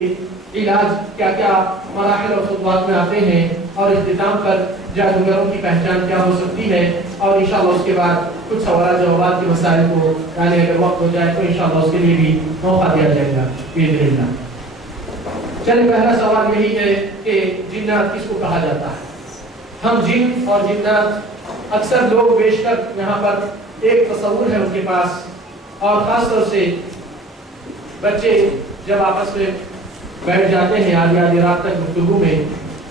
علاج کیا کیا مراحل اور خطوات میں آتے ہیں اور اختتام پر جادوگروں کی پہچان کیا ہو سکتی ہے، اور انشاءاللہ اس کے بعد کچھ سوالات جوابات کے مسائل کو یعنی اگر وقت ہو جائے تو انشاءاللہ اس کے لیے بھی موقع دیا جائے گا باذن اللہ۔ چلے پہلا سوال یہی ہے کہ جنات کس کو کہا جاتا ہے؟ ہم جن اور جنات اکثر لوگ بیشتر یہاں پر ایک تصور ہے ان کے پاس، اور خاص طور سے بچے جب آپس میں بیٹھ جاتے ہیں آدھی رات تک گفتگو میں،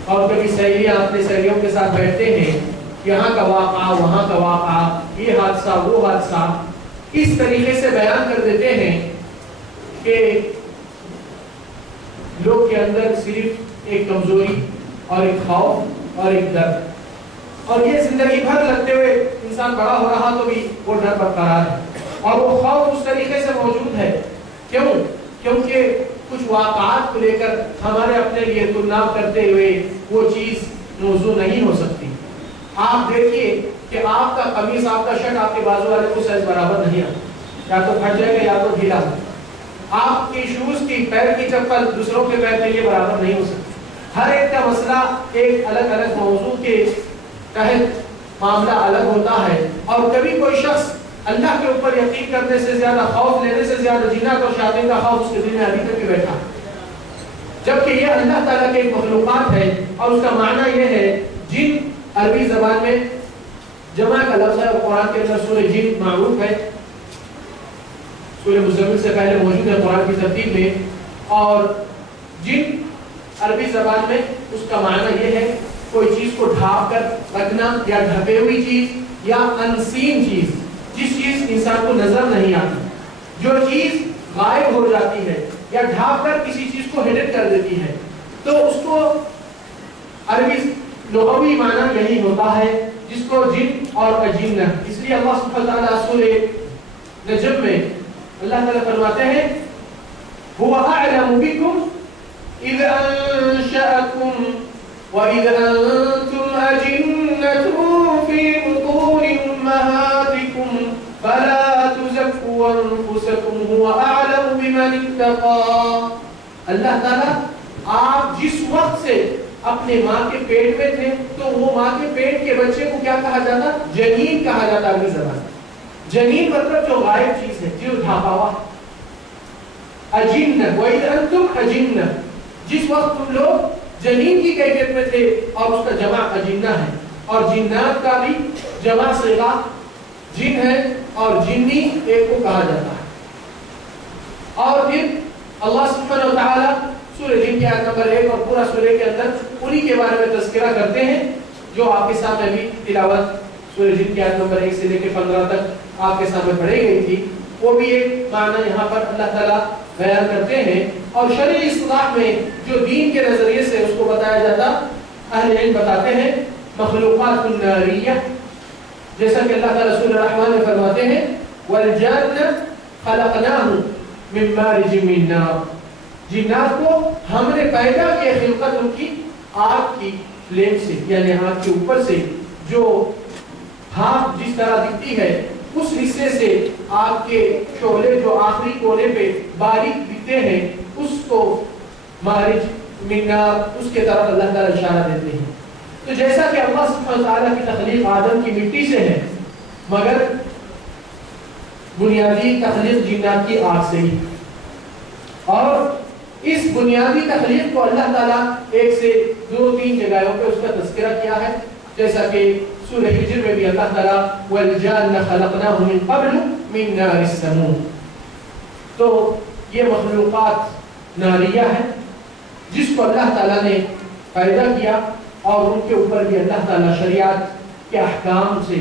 اور کبھی سہیلیاں اپنے سہیلیوں کے ساتھ بیٹھتے ہیں، یہاں کا واقعہ وہاں کا واقعہ، یہ حادثہ وہ حادثہ اس طریقے سے بیان کر دیتے ہیں کہ لوگ کے اندر صرف ایک کمزوری اور ایک خوف اور ایک ڈر، اور یہ زندگی بھر لگتے ہوئے انسان بڑا ہو رہا تو بھی وہ ڈر برقرار ہے اور وہ خوف اس طریقے سے موجود ہے۔ کیونکہ کچھ واقعات کو لے کر ہمارے اپنے لیے تلنا کرتے ہوئے وہ چیز موضوع نہیں ہو سکتی۔ آپ دیکھیے کہ آپ کا قمیص، آپ کا شرٹ آپ کے بازو والے کو سائز برابر نہیں آتا، یا تو پھٹ جائے گا یا تو ڈھیلا ہو۔ آپ کی شوز کی پیر کی چپل دوسروں کے پیر کے لیے برابر نہیں ہو سکتی۔ ہر ایک کا مسئلہ ایک الگ الگ موضوع کے تحت معاملہ الگ ہوتا ہے، اور کبھی کوئی شخص اللہ کے اوپر یقین کرنے سے زیادہ، خوف لینے سے زیادہ جنات اور شیاطین کا خوف اس کے دل میں ابھی تک بھی بیٹھا، جبکہ یہ اللہ تعالیٰ کے مخلوقات ہے۔ اور اس کا معنی یہ ہے، جن عربی زبان میں جمع کا لفظ ہے، اور قرآن کے اندر سورہ جن معروف ہے، سورہ مزمل سے پہلے موجود ہے قرآن کی ترتیب میں، اور جن عربی زبان میں اس کا معنی یہ ہے کوئی چیز کو ڈھانپ کر رکھنا، یا ڈھپے ہوئی چیز، یا انسین چیز، جس چیز انسان کو نظر نہیں آتی، جو چیز غائب ہو جاتی ہے یا ڈھانپ کر کسی چیز کو ہڈن کر دیتی ہے، تو اس کو عربی لغوی معنی یہی ہوتا ہے، جس کو جن اور اجنہ۔ اس لیے اللہ سبحانہ وتعالیٰ سورہ نجم میں اللہ تعالیٰ فرماتے ہیں هو اعلم بكم اذ انشأكم واذ انتم اجنة في بطون امهاتكم فلا تزكوا انفسكم هو اعلم بمن اتقى۔ اللہ تعالیٰ آپ جس وقت سے اپنے ماں کے پیٹ میں تھے، تو وہ ماں کے پیٹ کے بچے کو کیا کہا جاتا؟ جنین کہا جاتا عربی زبان۔ جنین مطلب جو غائب چیز ہے، جو ڈھانپا ہوا۔ اجنہ وَإِذْ أَنْتُمْ أَجِنَّةٌ، جس وقت تم لوگ جنین کی کیفیت میں تھے، اور اس کا جمع اجنہ ہے، اور جنات کا بھی جمع صیغہ جن ہے، اور جنی ایک کو کہا جاتا ہے۔ اور پھر اللہ سبحانہ وتعالی سورہ جن کی آیت نمبر 1 اور پورا سورہ کے اندر انہی کے بارے میں تذکرہ کرتے ہیں، جو آپ کے سامنے بھی تلاوت سورہ جن کی آیت نمبر 1 سے لے کے 15 تک آپ کے سامنے پڑھی گئی تھی۔ وہ بھی ایک معنی یہاں پر اللہ تعالیٰ بیان کرتے ہیں، اور شرعی اصطلاح میں جو دین کے نظریے سے اس کو بتایا جاتا، اہل علم بتاتے ہیں مخلوقات الناریہ، جیسا کہ اللہ تعالیٰ سورہ الرحمن میں فرماتے ہیں وَالْجَانَّ خَلَقْنَاهُ مِن مَّارِجٍ مِّن نَّارٍ، جنات کو ہم نے پیدا کیا خلقت ان کی آگ کی فلیم سے، یعنی آگ کے اوپر سے جو بھاپ جس طرح دکھتی ہے اس حصے سے آگ کے شعلے جو آخری کونے پہ باریک دکھتے ہیں، اس کو مارج من نار، اس کے طرف اللہ تعالیٰ اشارہ دیتے ہیں۔ تو جیسا کہ اللہ سبحانہ وتعالیٰ کی تخلیق آدم کی مٹی سے ہے، مگر بنیادی تخلیق جنات کی آگ سے ہی، اور اس بنیادی تخلیق کو اللہ تعالیٰ 1 سے 2-3 جگہوں پہ اس کا تذکرہ کیا ہے، جیسا کہ سورہ ہجر میں بھی اللہ تعالیٰ وَالْجَانَّ خَلَقْنَاهُ مِن قَبْلُ مِن نَارِ السَّمُومِ، تو یہ مخلوقات ناریہ ہے جس کو اللہ تعالیٰ نے پیدا کیا، اور ان کے اوپر بھی اللہ تعالیٰ شریعت کے احکام سے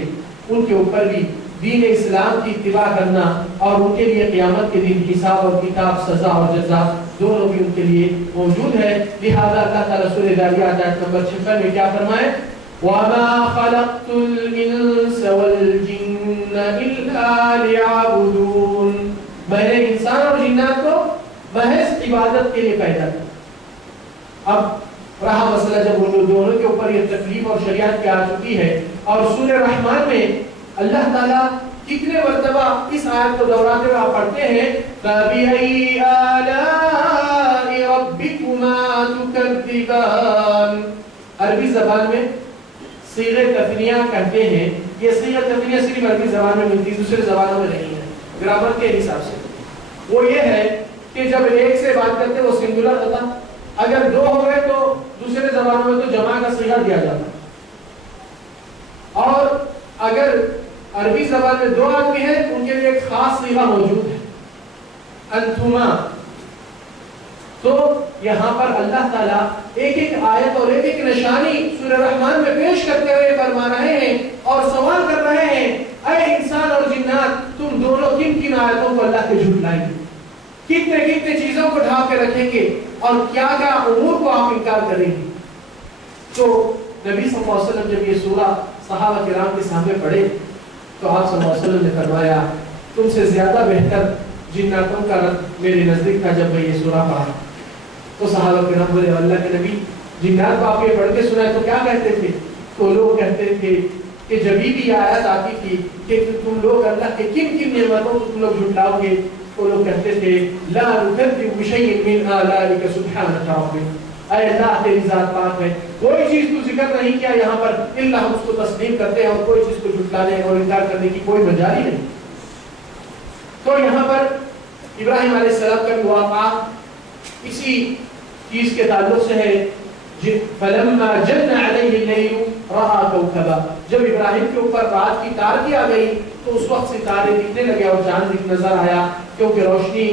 ان کے اوپر بھی دین اسلام کی اتباع کرنا، اور ان کے لیے قیامت کے دن حساب اور کتاب، سزا اور جزا دونوں بھی ان کے لیے موجود ہے۔ لہذا اللہ تعالیٰ سورہ ذاریات آیت نمبر 56 میں کیا فرمائے وَمَا خَلَقْتُ الْإِنسَ وَالْجِنَّ إِلَّا لِيَعْبُدُونَ، میں نے انسان اور جنات کو محض عبادت کے لیے پیدا کیا۔ اب رہا مسئلہ جب ان دونوں کے اوپر یہ تکلیف اور شریعت کی آ چکی ہے، اور سورہ رحمان میں اللہ تعالیٰ کتنے مرتبہ اس آیت کو دہراتے ہوئے آپ پڑھتے ہیں فَبِأَيِّ آلَاءِ ربكما تكذبان. عربی زبان میں صیغہ تثنیہ کہتے ہیں. یہ صیغہ تثنیہ صرف عربی زبان میں ملتی ہے, دوسرے زبانوں میں نہیں ہے گرامر کے حساب سے. وہ یہ ہے کہ جب ایک سے بات کرتے وہ سنگولر ہوتا, اگر دو ہو گئے تو دوسرے زبانوں میں تو جمع کا صیغہ دیا جاتا. اور اگر عربی زبان میں دو آدمی ہیں ان کے لیے ایک خاص صیغہ موجود ہے, انتما. تو یہاں پر اللہ تعالیٰ ایک ایک آیت اور ایک ایک نشانی سورہ رحمان میں پیش کرتے ہوئے فرما رہے ہیں اور سوال کر رہے ہیں, اے انسان اور جنات تم دونوں کن کن آیتوں کو اللہ کے جھٹلائیں گے, کتنے کتنے چیزوں کو ڈھانپ کے رکھیں گے اور کیا کیا امور کو آپ انکار کریں گے. تو نبی صلی اللہ علیہ وسلم جب یہ سورہ صحابہ کرام کے سامنے پڑھے تو آپ صلی اللہ علیہ وسلم نے فرمایا تم سے زیادہ بہتر جناتوں کا رد میرے نزدیک تھا جب میں یہ سورہ پڑھا. تو صحابہ کرام بولے اللہ کے نبی جنات کو آپ یہ پڑھ کے سنائے تو کیا کہتے تھے؟ تو لوگ کہتے تھے کہ جب بھی آیت آتی تھی کہ تم لوگ اللہ کے کن کن نعمتوں کو تم لوگ جھٹلاؤ گے, تو لوگ کہتے تھے لا نکذب بشیء من آلائک سبحانک ربنا, اے اللہ تیری ذات پاک ہے, کوئی چیز تو ذکر نہیں کیا یہاں پر الا ہم اس کو تسلیم کرتے ہیں اور کوئی چیز کو جھٹلانے اور انکار کرنے کی کوئی مجال ہی نہیں. تو یہاں پر ابراہیم علیہ السلام کا واقعہ اسی چیز کے تعلق سے ہے. فلما جن علیہ اللیل رأى کوكبا, جب ابراہیم کے اوپر رات کی تاریکی آ گئی تو اس وقت ستارے دکھنے لگے اور چاند نظر آیا, کیونکہ روشنی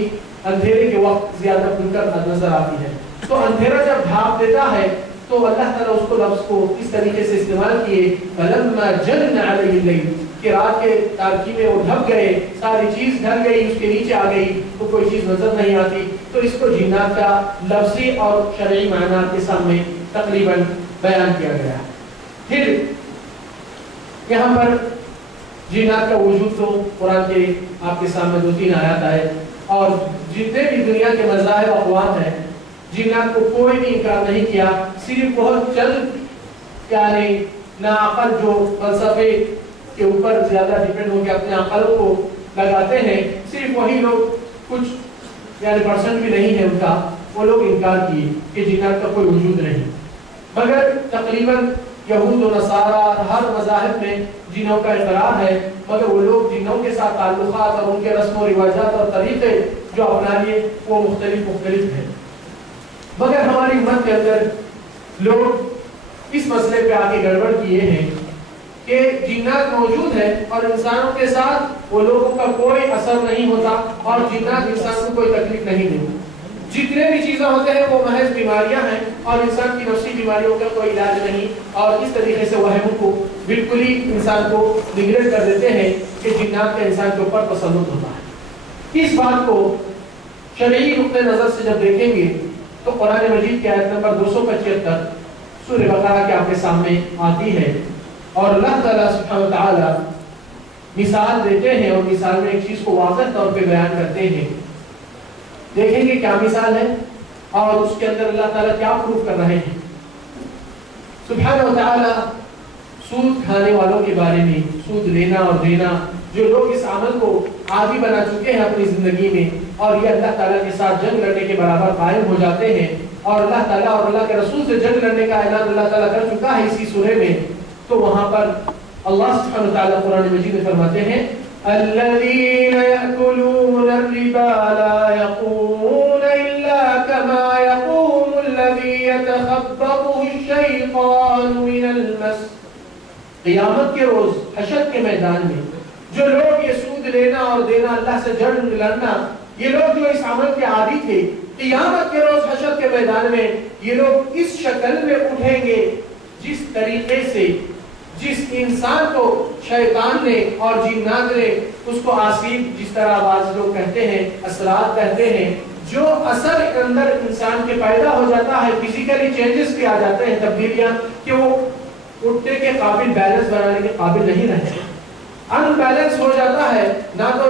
اندھیرے کے وقت زیادہ کھل کر نظر آتی ہے. تو اندھیرا جب ڈھانپ دیتا ہے تو اللہ تعالیٰ اس کو لفظ کو اس طریقے سے استعمال کیے فلما جن علیہ اللیل, کہ رات کے تاریکی میں وہ ڈھک گئے, ساری چیز ڈھل گئی, اس کے نیچے آ گئی تو کوئی چیز نظر نہیں آتی. تو اس کو جنات کا لفظی اور شرعی معنی کے سامنے تقریباً بیان کیا گیا. پھر یہاں پر جنات کا وجود تو قرآن کے آپ کے سامنے 2-3 آیات آئے, اور جتنے بھی دنیا کے مذاہب اقوام ہیں جنات کو کوئی بھی انکار نہیں کیا. صرف بہت چند یعنی ناعقل جو فلسفے کے اوپر زیادہ ڈیپینڈ ہو کے اپنے عقل کو لگاتے ہیں, صرف وہی لوگ کچھ یعنی پرسنٹ بھی نہیں ہے ان کا, وہ لوگ انکار کیے کہ جنات کا کوئی وجود نہیں. مگر تقریباً یہود و نصارہ ہر مذاہب میں جنوں کا اقرار ہے, مگر وہ لوگ جنوں کے ساتھ تعلقات اور ان کے رسم و رواجات اور طریقے جو اپنا لیے وہ مختلف ہیں. مگر ہماری امت کے اندر لوگ اس مسئلے پہ آ کے گڑبڑ کیے ہیں کہ جنات موجود ہے اور انسانوں کے ساتھ وہ لوگوں کا کوئی اثر نہیں ہوتا اور جنات انسان کو کوئی تکلیف نہیں دیتا. جتنے بھی چیزیں ہوتے ہیں وہ محض بیماریاں ہیں اور انسان کی نفسی بیماریوں کا کوئی علاج نہیں, اور اس طریقے سے وہموں کو بالکل ہی انسان کو نگریٹ کر دیتے ہیں کہ جنات کا انسان کے اوپر تسلط ہوتا ہے. اس بات کو شرعی نقطۂ نظر سے جب دیکھیں گے تو قرآن مجید کی آیت نمبر 275 سورہ بقرہ کے آپ کے سامنے آتی ہے, اور اللہ تعالیٰ سبحانہ وتعالی مثال دیتے ہیں اور مثال میں ایک چیز کو واضح طور پہ بیان کرتے ہیں. دیکھیں گے کیا مثال ہے اور اس کے اندر اللہ تعالیٰ کیا پروف کر رہے ہیں. سبحانہ وتعالی سود کھانے والوں کے بارے میں, سود لینا اور دینا, جو لوگ اس عمل کو عادی بنا چکے ہیں اپنی زندگی میں اور یہ اللہ تعالیٰ کے ساتھ جنگ لڑنے کے برابر قائم ہو جاتے ہیں, اور اللہ تعالیٰ اور اللہ کے رسول سے جنگ لڑنے کا اعلان اللہ تعالیٰ کر چکا ہے اسی سورہ میں. تو وہاں پر اللہ سبحانہ وتعالی قرآن مجید میں فرماتے ہیں الذين يأكلون الربا لا يقومون إلا كما يقوم الذي يتخبطه الشيطان من المس. قیامت کے روز حشر کے میدان میں جو لوگ یہ سود لینا اور دینا, اللہ سے جنگ لڑنا, یہ لوگ جو اس عمل کے عادی تھے, قیامت کے روز حشر کے میدان میں یہ لوگ اس شکل میں اٹھیں گے جس طریقے سے جس انسان کو شیطان نے اور جنات نے اس کو آسیب, جس طرح بعض لوگ کہتے ہیں اثرات کہتے ہیں, جو اثر اندر انسان کے پیدا ہو جاتا ہے, فزیکلی چینجز بھی آ جاتے ہیں, تبدیلیاں, کہ وہ اٹھنے کے قابل, بیلنس بنانے کے قابل نہیں رہتے, ان بیلنس ہو جاتا ہے, نہ تو